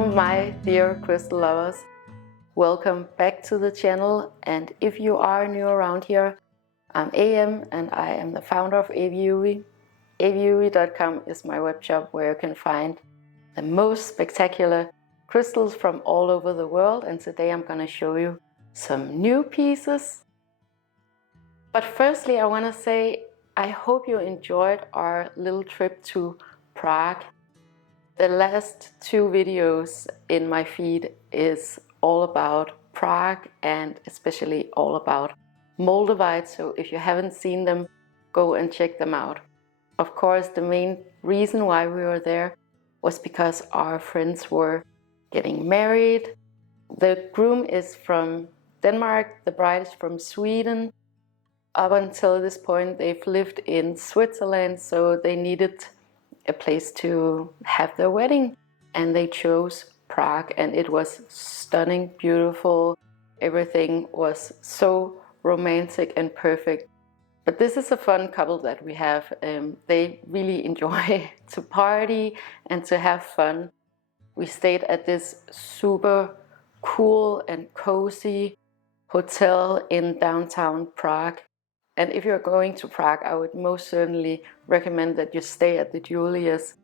Hello my dear crystal lovers, welcome back to the channel, and if you are new around here, I'm AM and I am the founder of AVIUVI. AVIUVI.com is my web shop where you can find the most spectacular crystals from all over the world, and today I'm going to show you some new pieces. But firstly I want to say I hope you enjoyed our little trip to Prague. The last two videos in my feed is all about Prague and especially all about Moldavite, so if you haven't seen them, go and check them out. Of course, the main reason why we were there was because our friends were getting married. The groom is from Denmark, the bride is from Sweden. Up until this point they've lived in Switzerland, so they needed a place to have their wedding, and they chose Prague, and it was stunning, beautiful. Everything was so romantic and perfect. But this is a fun couple that we have. They really enjoy to party and to have fun. We stayed at this super cool and cozy hotel in downtown Prague. And if you're going to Prague, I would most certainly recommend that you stay at the Julius.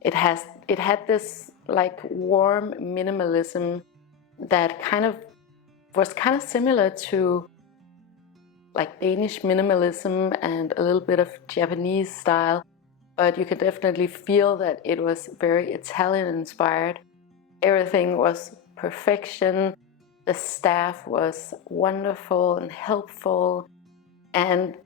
It had this like warm minimalism that was kind of similar to like Danish minimalism and a little bit of Japanese style, but you could definitely feel that it was very Italian inspired. Everything was perfection. The staff was wonderful and helpful. And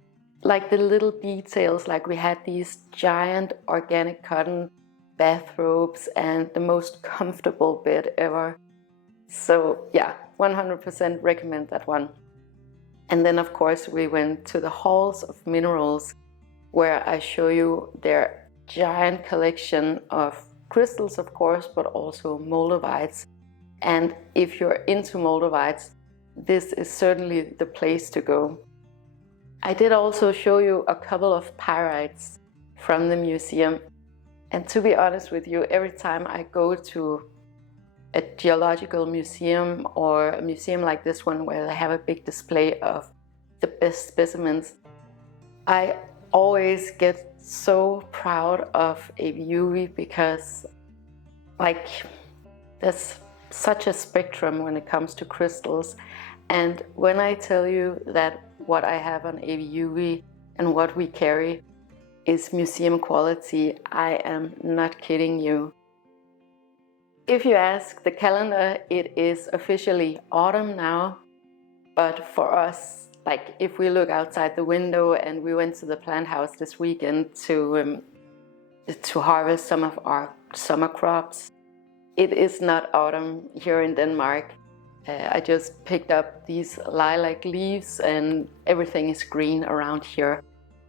like the little details, like we had these giant organic cotton bathrobes and the most comfortable bed ever. So yeah, 100% recommend that one. And then of course we went to the halls of minerals, where I show you their giant collection of crystals, of course, but also moldavites. And if you're into moldavites, this is certainly the place to go. I did also show you a couple of pyrites from the museum, and to be honest with you, every time I go to a geological museum or a museum like this one where they have a big display of the best specimens, I always get so proud of AVIUVI because like there's such a spectrum when it comes to crystals. And when I tell you that what I have on AVIUVI and what we carry is museum quality, I am not kidding you. If you ask the calendar, it is officially autumn now, but for us, like if we look outside the window, and we went to the plant house this weekend to harvest some of our summer crops, it is not autumn here in Denmark. I just picked up these lilac leaves and everything is green around here.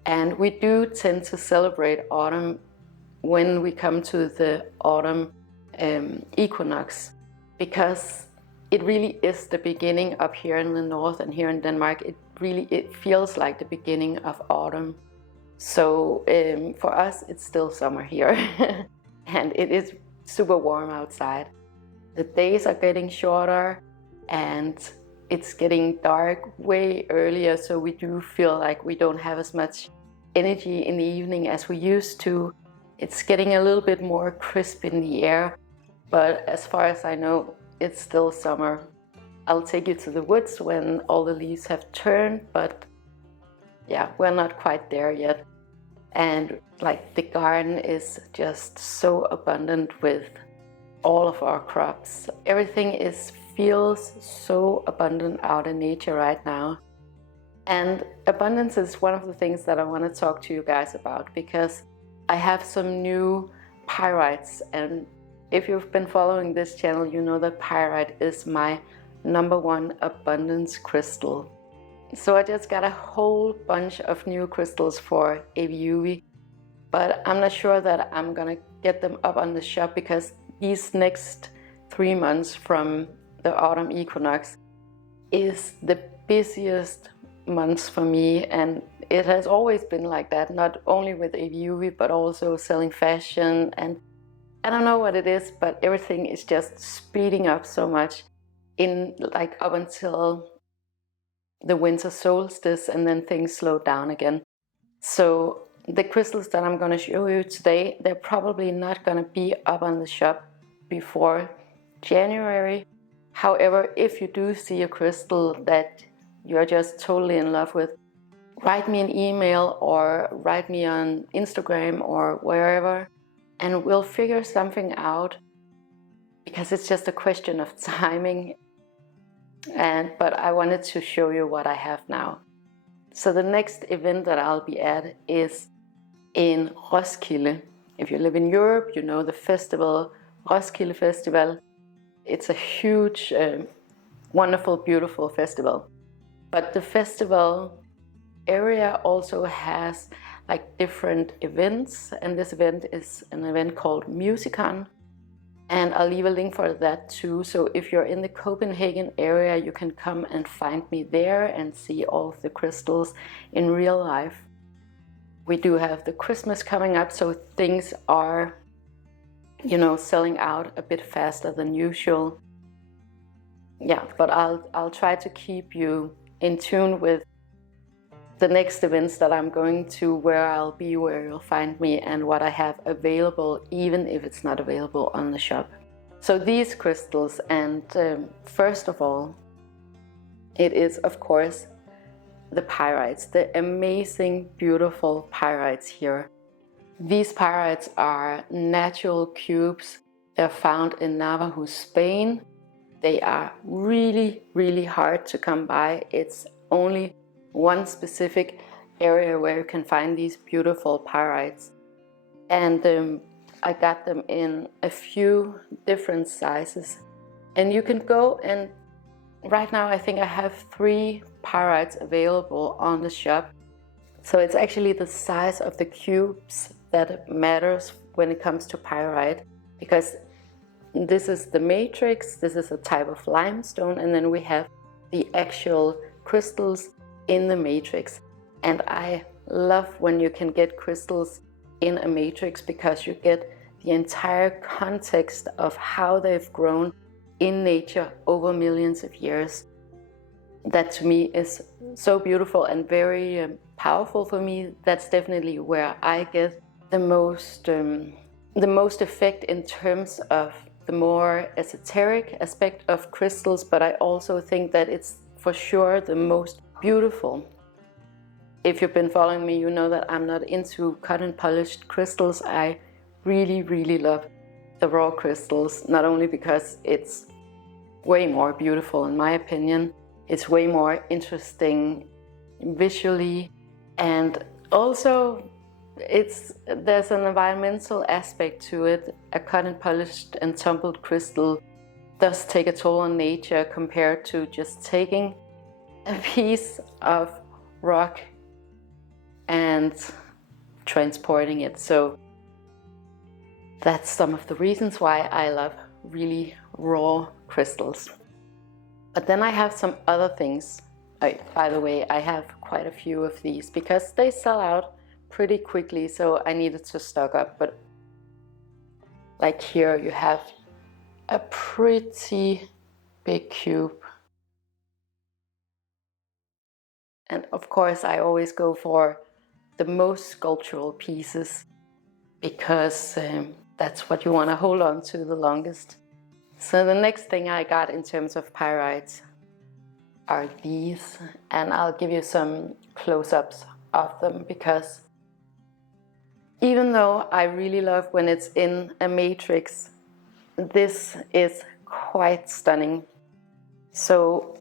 And we do tend to celebrate autumn when we come to the autumn equinox, because it really is the beginning up here in the north, and here in Denmark it feels like the beginning of autumn. So for us it's still summer here and it is super warm outside. The days are getting shorter and it's getting dark way earlier, so we do feel like we don't have as much energy in the evening as we used to. It's getting a little bit more crisp in the air, but as far as I know, it's still summer. I'll take you to the woods when all the leaves have turned, but yeah, we're not quite there yet. And like the garden is just so abundant with all of our crops. Everything feels so abundant out in nature right now. And abundance is one of the things that I want to talk to you guys about, because I have some new pyrites, and if you've been following this channel, you know that pyrite is my #1 abundance crystal. So I just got a whole bunch of new crystals for AVIUVI, but I'm not sure that I'm gonna get them up on the shop, because these next 3 months from the autumn equinox is the busiest months for me, and it has always been like that, not only with AVIUVI but also selling fashion. And I don't know what it is, but everything is just speeding up so much in like up until the winter solstice, and then things slow down again. So the crystals that I'm going to show you today, they're probably not going to be up on the shop before January. However, if you do see a crystal that you're just totally in love with, write me an email or write me on Instagram or wherever, and we'll figure something out, because it's just a question of timing. But I wanted to show you what I have now. So the next event that I'll be at is in Roskilde. If you live in Europe, you know the festival, Roskilde Festival. It's a huge, wonderful, beautiful festival. But the festival area also has like different events, and this event is an event called Musicon. And I'll leave a link for that too. So if you're in the Copenhagen area, you can come and find me there and see all of the crystals in real life. We do have the Christmas coming up, so things are, you know, selling out a bit faster than usual. Yeah, but I'll try to keep you in tune with the next events that I'm going to, where I'll be, where you'll find me, and what I have available, even if it's not available on the shop. So these crystals, and first of all, it is of course the pyrites, the amazing, beautiful pyrites here. These pyrites are natural cubes. They're found in Navajo, Spain. They are really, really hard to come by. It's only one specific area where you can find these beautiful pyrites. And I got them in a few different sizes. And you can go, and right now I think I have 3 pyrites available on the shop. So it's actually the size of the cubes that matters when it comes to pyrite, because this is the matrix, this is a type of limestone, and then we have the actual crystals in the matrix. And I love when you can get crystals in a matrix, because you get the entire context of how they've grown in nature over millions of years. That to me is so beautiful and very powerful for me. That's definitely where I get the most effect in terms of the more esoteric aspect of crystals, but I also think that it's for sure the most beautiful. If you've been following me, you know that I'm not into cut and polished crystals. I really, really love the raw crystals, not only because it's way more beautiful in my opinion, it's way more interesting visually, and also there's an environmental aspect to it. A cut and polished and tumbled crystal does take a toll on nature compared to just taking a piece of rock and transporting it. So that's some of the reasons why I love really raw crystals. But then I have some other things. By the way, I have quite a few of these because they sell out pretty quickly, so I needed to stock up. But like here you have a pretty big cube. And of course I always go for the most sculptural pieces, because that's what you want to hold on to the longest. So the next thing I got in terms of pyrites are these, and I'll give you some close-ups of them, because even though I really love when it's in a matrix, this is quite stunning. So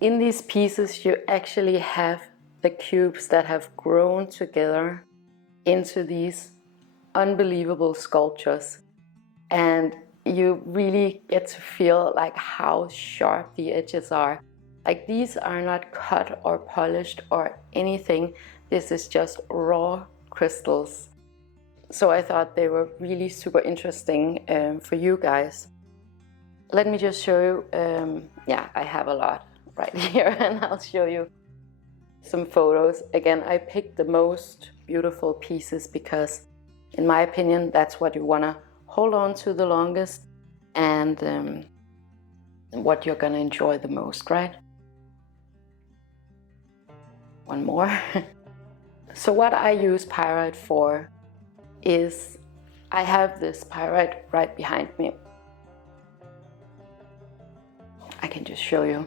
in these pieces you actually have the cubes that have grown together into these unbelievable sculptures, and you really get to feel like how sharp the edges are. Like, these are not cut or polished or anything. This is just raw crystals. So I thought they were really super interesting for you guys. Let me just show you. Yeah, I have a lot right here, and I'll show you some photos. Again, I picked the most beautiful pieces because in my opinion that's what you want to hold on to the longest and what you're gonna enjoy the most, right? One more. So what I use pyrite for is I have this pyrite right behind me. I can just show you.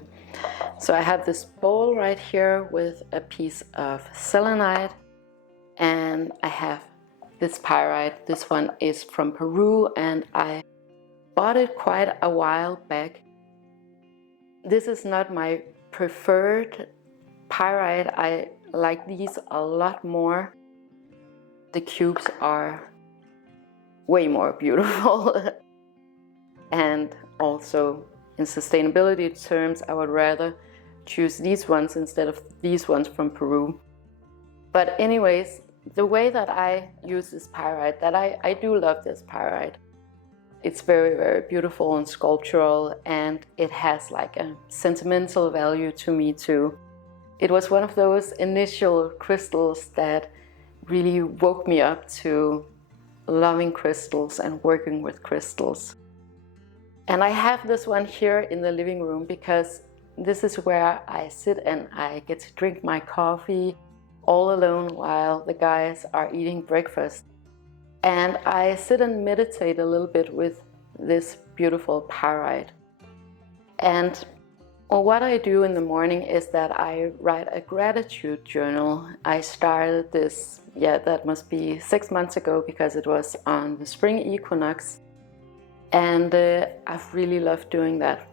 So I have this bowl right here with a piece of selenite, and I have this pyrite. This one is from Peru, and I bought it quite a while back. This is not my preferred pyrite. I like these a lot more. The cubes are way more beautiful. And also in sustainability terms, I would rather choose these ones instead of these ones from Peru. But anyways, the way that I use this pyrite, that I do love this pyrite. It's very, very beautiful and sculptural, and it has like a sentimental value to me too. It was one of those initial crystals that really woke me up to loving crystals and working with crystals. And I have this one here in the living room because this is where I sit and I get to drink my coffee all alone while the guys are eating breakfast. And I sit and meditate a little bit with this beautiful pyrite. And what I do in the morning is that I write a gratitude journal. I started this, that must be 6 months ago because it was on the spring equinox. And I've really loved doing that.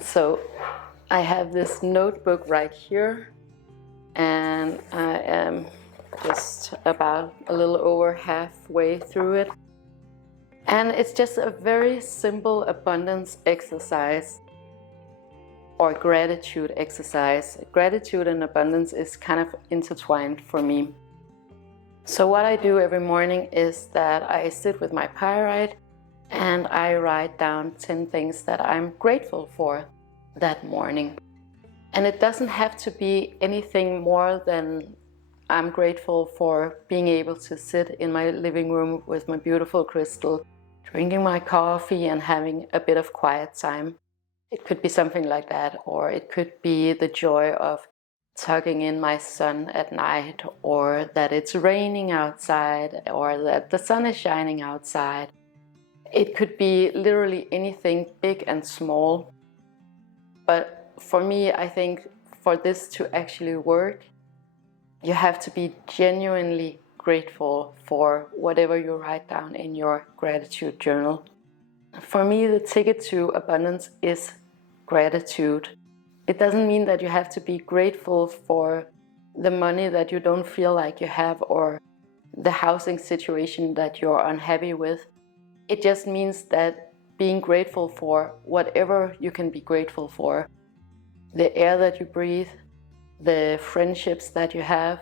So I have this notebook right here, and I am just about a little over halfway through it. And it's just a very simple abundance exercise or gratitude exercise. Gratitude and abundance is kind of intertwined for me. So what I do every morning is that I sit with my pyrite and I write down 10 things that I'm grateful for that morning. And it doesn't have to be anything more than I'm grateful for being able to sit in my living room with my beautiful crystal, drinking my coffee and having a bit of quiet time. It could be something like that, or it could be the joy of tucking in my son at night, or that it's raining outside, or that the sun is shining outside. It could be literally anything big and small. But for me, I think for this to actually work, you have to be genuinely grateful for whatever you write down in your gratitude journal. For me, the ticket to abundance is gratitude. It doesn't mean that you have to be grateful for the money that you don't feel like you have or the housing situation that you're unhappy with. It just means that being grateful for whatever you can be grateful for. The air that you breathe, the friendships that you have,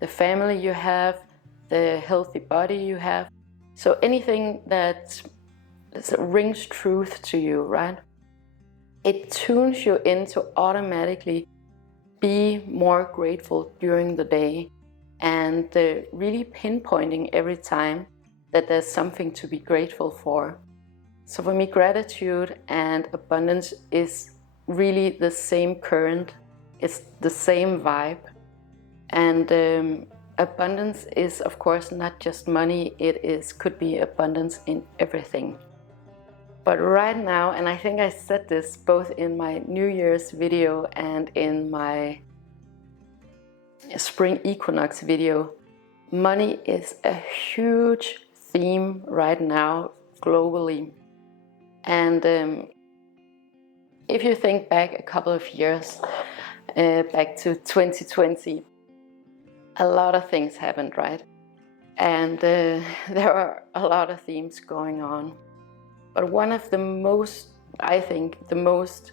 the family you have, the healthy body you have. So anything that rings truth to you, right? It tunes you in to automatically be more grateful during the day, and really pinpointing every time that there's something to be grateful for. So for me, gratitude and abundance is really the same current. It's the same vibe. And abundance is, of course, not just money. It could be abundance in everything. But right now, and I think I said this both in my New Year's video and in my spring equinox video, money is a huge theme right now globally. And if you think back a couple of years, back to 2020, a lot of things happened, right? And there are a lot of themes going on. But one of the most, I think, the most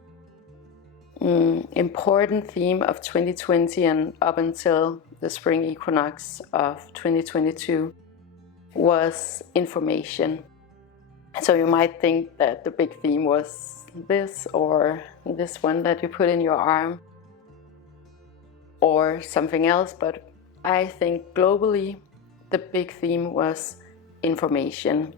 important theme of 2020 and up until the spring equinox of 2022 was information. So you might think that the big theme was this or this one that you put in your arm or something else, but I think globally the big theme was information.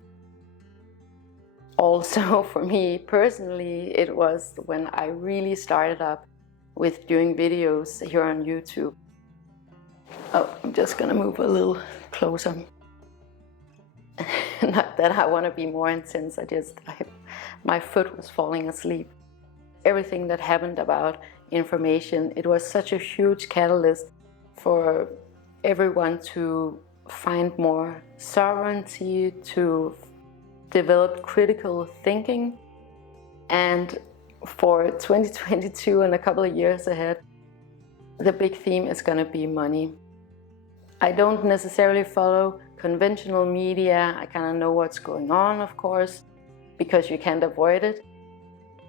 Also, for me personally, it was when I really started up with doing videos here on YouTube. Oh, I'm just gonna move a little closer. Not that I want to be more intense, my foot was falling asleep. Everything that happened about information, it was such a huge catalyst for everyone to find more sovereignty, to develop critical thinking. And for 2022 and a couple of years ahead, the big theme is going to be money. I don't necessarily follow conventional media. I kind of know what's going on, of course, because you can't avoid it.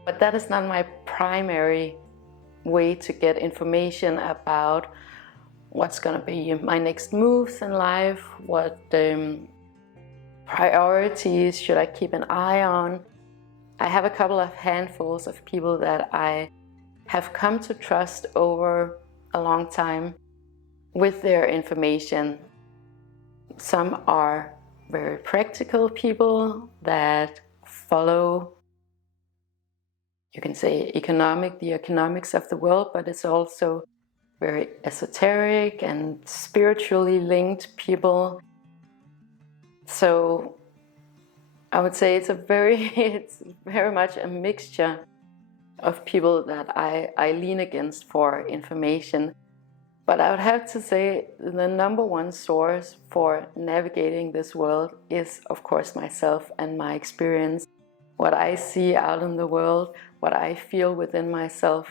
But that is not my primary way to get information about what's going to be my next moves in life, what priorities should I keep an eye on. I have a couple of handfuls of people that I have come to trust over a long time with their information. Some are very practical people that follow, you can say, the economics of the world, but it's also very esoteric and spiritually linked people. So I would say it's very much a mixture of people that I lean against for information. But I would have to say the number one source for navigating this world is, of course, myself and my experience, what I see out in the world, what I feel within myself.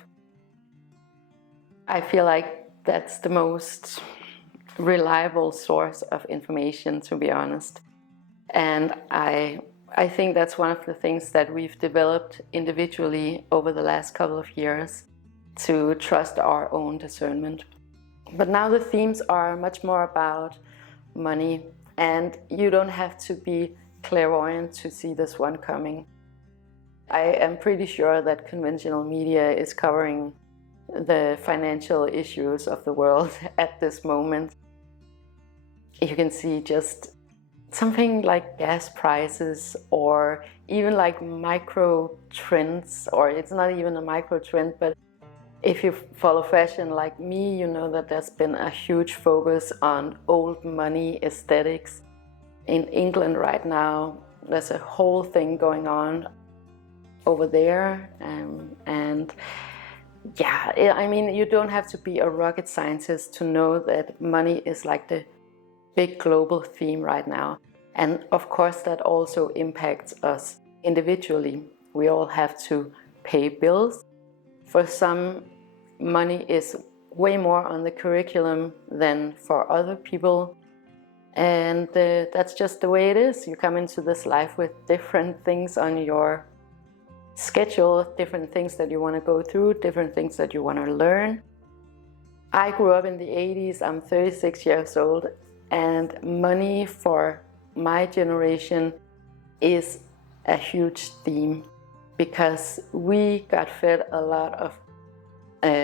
I feel like that's the most reliable source of information, to be honest. And I think that's one of the things that we've developed individually over the last couple of years, to trust our own discernment. But now the themes are much more about money, and you don't have to be clairvoyant to see this one coming. I am pretty sure that conventional media is covering the financial issues of the world at this moment. You can see just something like gas prices, or even like micro trends, or it's not even a micro trend, but if you follow fashion like me, you know that there's been a huge focus on old money aesthetics. In England right now, there's a whole thing going on over there. And yeah, I mean, you don't have to be a rocket scientist to know that money is like the big global theme right now. And of course, that also impacts us individually. We all have to pay bills. For some, money is way more on the curriculum than for other people. And that's just the way it is. You come into this life with different things on your schedule, different things that you want to go through, different things that you want to learn. I grew up in the 80s. I'm 36 years old. And money for my generation is a huge theme, because we got fed a lot of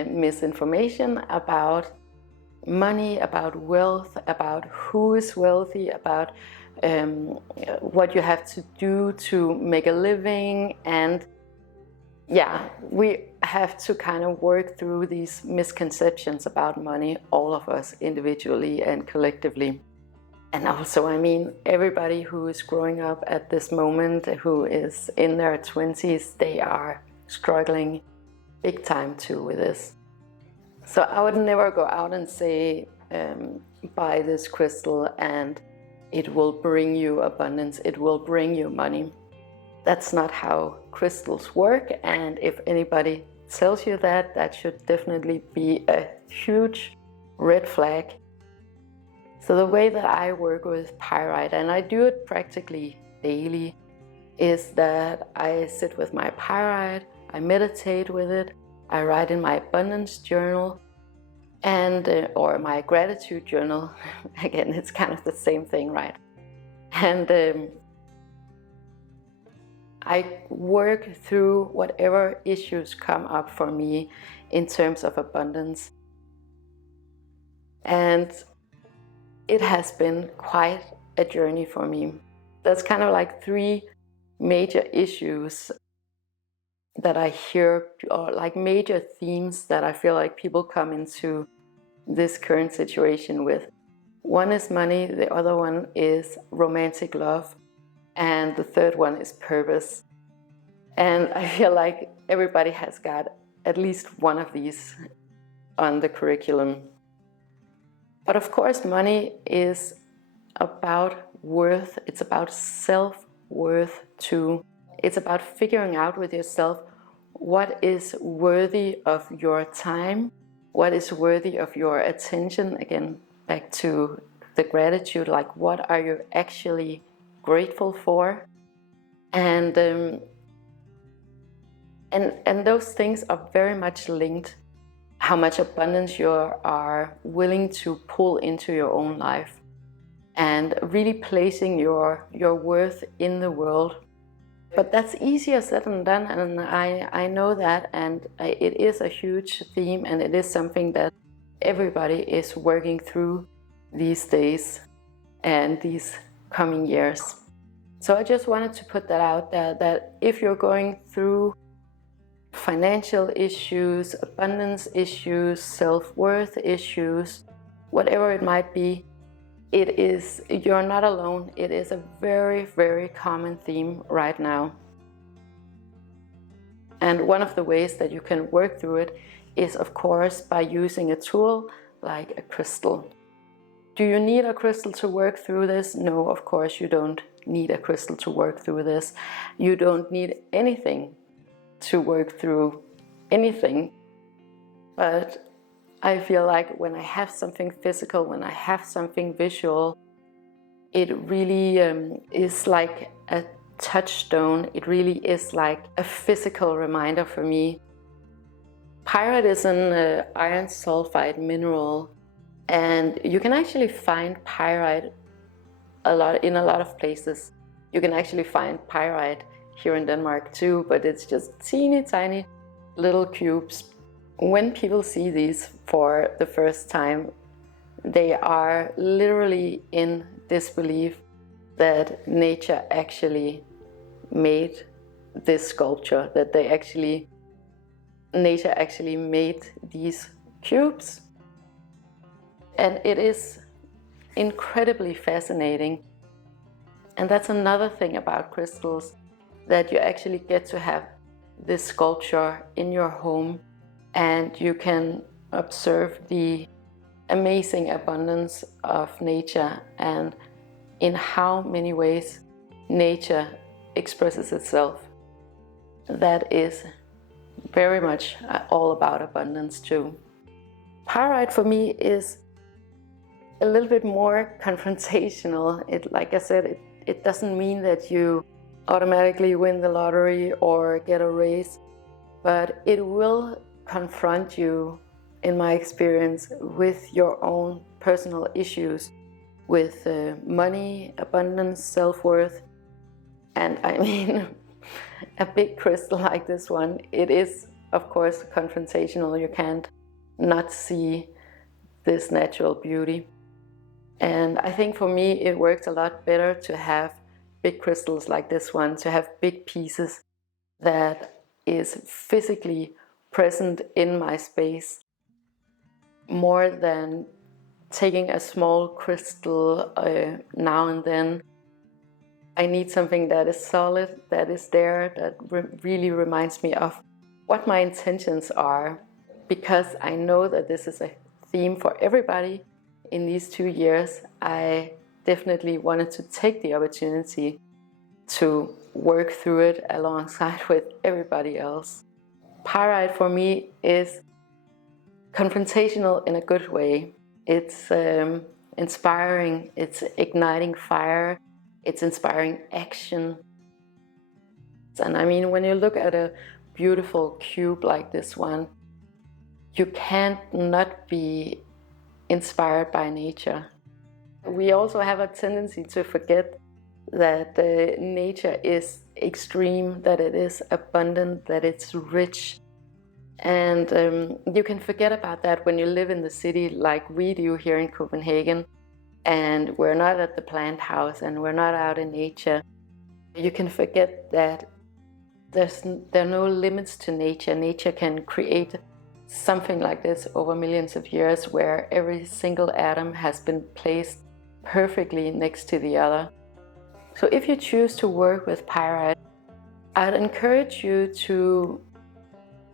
misinformation about money, about wealth, about who is wealthy, about what you have to do to make a living. And yeah, we have to kind of work through these misconceptions about money, all of us individually and collectively. And also, I mean, everybody who is growing up at this moment, who is in their 20s, they are struggling big time too with this. So I would never go out and say, buy this crystal and it will bring you abundance, it will bring you money. That's not how crystals work. And if anybody tells you that, that should definitely be a huge red flag. So the way that I work with pyrite, and I do it practically daily, is that I sit with my pyrite, I meditate with it, I write in my abundance journal, and or my gratitude journal. Again, it's kind of the same thing, right? And I work through whatever issues come up for me in terms of abundance. And it has been quite a journey for me. There's kind of like three major issues that I hear, or like major themes that I feel like people come into this current situation with. One is money, the other one is romantic love, and the third one is purpose. And I feel like everybody has got at least one of these on the curriculum. But of course, money is about worth, it's about self-worth too. It's about figuring out with yourself what is worthy of your time, what is worthy of your attention. Again, back to the gratitude, like what are you actually grateful for? And those things are very much linked. How much abundance you are willing to pull into your own life, and really placing your worth in the world. But that's easier said than done, and I know that, and it is a huge theme, and it is something that everybody is working through these days and these coming years. So I just wanted to put that out there, that if you're going through financial issues, abundance issues, self-worth issues, whatever it might be, you're not alone. It is a very, very common theme right now. And one of the ways that you can work through it is, of course, by using a tool like a crystal. Do you need a crystal to work through this? No, of course you don't need a crystal to work through this. You don't need anything to work through anything. But I feel like when I have something physical, when I have something visual, it really is like a touchstone. It really is like a physical reminder for me. Pyrite is an iron sulfide mineral, and you can actually find pyrite in a lot of places. You can actually find pyrite here in Denmark too, but it's just teeny tiny little cubes. When people see these for the first time, they are literally in disbelief that nature actually made this sculpture, that nature actually made these cubes. And it is incredibly fascinating. And that's another thing about crystals, that you actually get to have this sculpture in your home, and you can observe the amazing abundance of nature and in how many ways nature expresses itself. That is very much all about abundance too. Pyrite for me is a little bit more confrontational. Like I said, it doesn't mean that you automatically win the lottery or get a raise, but it will confront you, in my experience, with your own personal issues with money, abundance, self-worth. And I mean, a big crystal like this one, it is of course confrontational. You can't not see this natural beauty. And I think for me it works a lot better to have big crystals like this one, to have big pieces that is physically present in my space, more than taking a small crystal now and then. I need something that is solid, that is there, that really reminds me of what my intentions are, because I know that this is a theme for everybody. In these 2 years, I definitely wanted to take the opportunity to work through it alongside with everybody else. Pyrite for me is confrontational in a good way. It's inspiring, it's igniting fire, it's inspiring action. And I mean, when you look at a beautiful cube like this one, you can't not be inspired by nature. We also have a tendency to forget that nature is extreme, that it is abundant, that it's rich. And you can forget about that when you live in the city like we do here in Copenhagen. and we're not at the plant house and we're not out in nature, you can forget that there are no limits to nature. Nature can create something like this over millions of years, where every single atom has been placed perfectly next to the other. So if you choose to work with pyrite, I'd encourage you to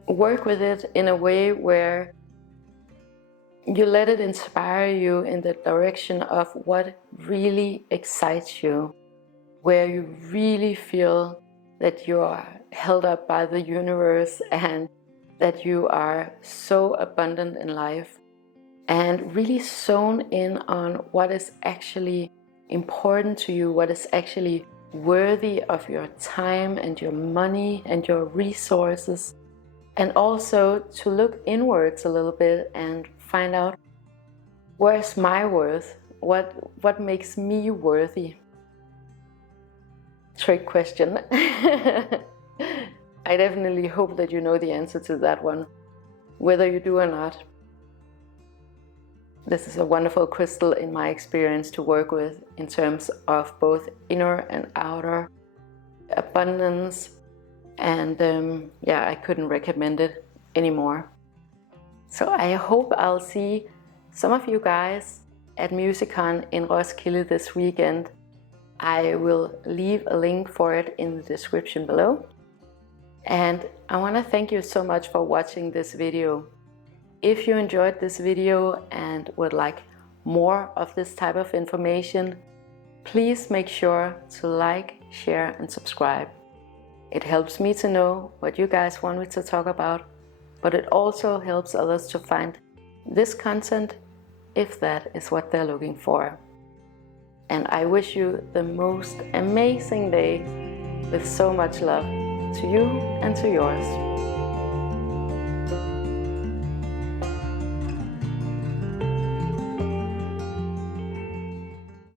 work with it in a way where you let it inspire you in the direction of what really excites you, where you really feel that you are held up by the universe and that you are so abundant in life, and really zone in on what is actually important to you, what is actually worthy of your time and your money and your resources, and also to look inwards a little bit and find out, where's my worth? What makes me worthy? Trick question. I definitely hope that you know the answer to that one, whether you do or not. This is a wonderful crystal in my experience to work with in terms of both inner and outer abundance, and yeah, I couldn't recommend it anymore. So I hope I'll see some of you guys at Musicon in Roskilde this weekend. I will leave a link for it in the description below. And I want to thank you so much for watching this video. If you enjoyed this video and would like more of this type of information, please make sure to like, share and subscribe. It helps me to know what you guys want me to talk about, but it also helps others to find this content if that is what they're looking for. And I wish you the most amazing day with so much love to you and to yours.